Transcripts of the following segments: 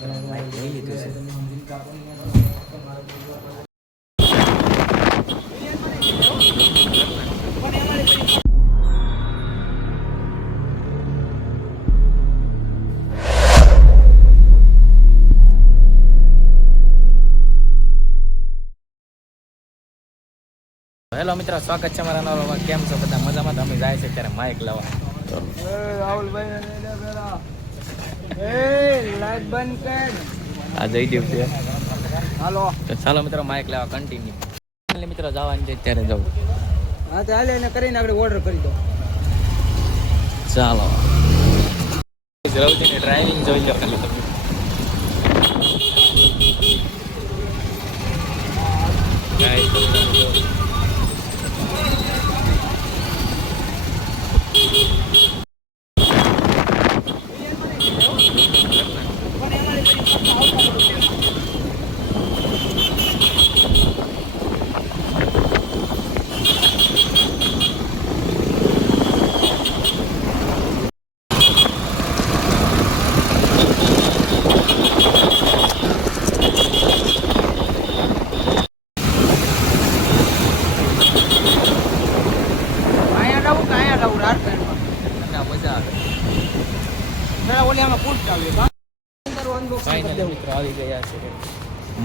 Mike લઈ લીધું છે. હેલો મિત્રો, સ્વાગત છે મારા નવા. કેમ છો બધા? મજામાં? તો અમે જાય છે ત્યારે માઇક લેવા. આ જયદેવ છે. હાલો તો ચાલો મિત્રો માઇક લેવા કન્ટિન્યુ. મિત્રો જવાનું છે ત્યારે જવું. હા તો હાલે એને કરીને આપણે ઓર્ડર કરી દો. ચાલો રવજીની ડ્રાઇવિંગ જોઈ લો ખાલી તમે.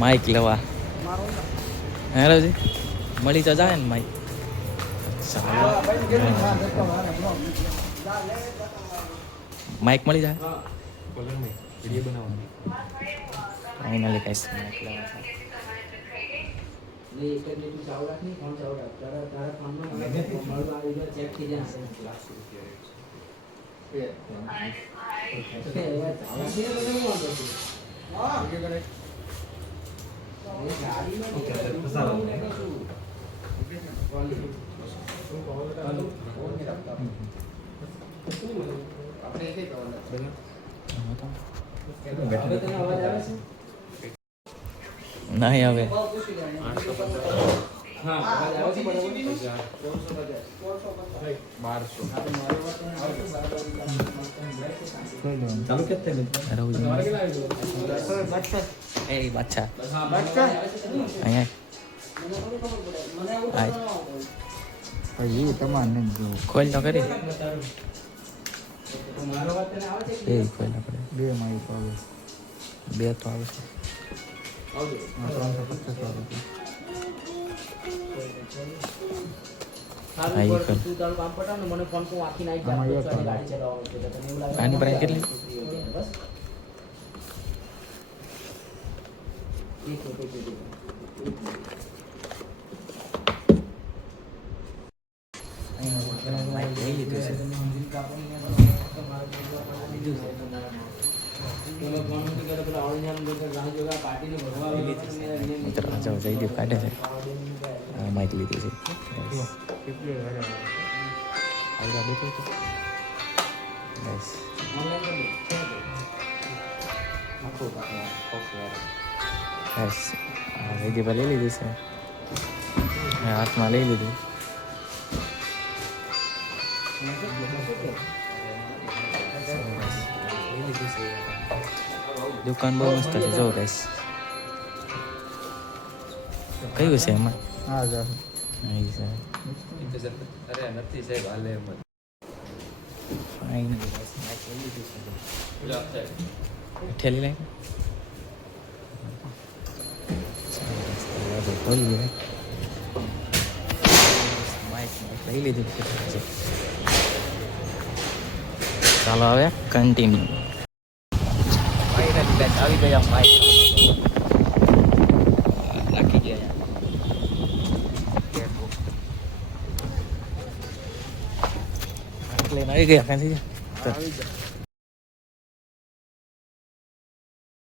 માઇક લેવા હેરોજી મળી તો જાય ને માઇક. માઇક મળી જાય ફાઇનલી કઈ માઇક લેવા. નહીં હવે એ બાદશાહ ખોલ તો કરી ખોલ આપણે બે માઇક આવે, બે તો આવશે. આની પ્રાઇસ કેટલી? લઈ લીધું છે. જયદેવ કાઢે છે. માઇક લીધું છે. જયદેવ લઈ લીધું છે. હાથમાં લઈ લીધું. દુકાન બહુ મસ્ત છે. જો ગાઈસ કયું છે એમાં? ઠેલી લઈ લઈ લીધું. ચાલો હવે કન્ટિન્યુ. આવી ગયા માઇક નાખી ગયા. લઈને આવી ગયા ક્યાંથી?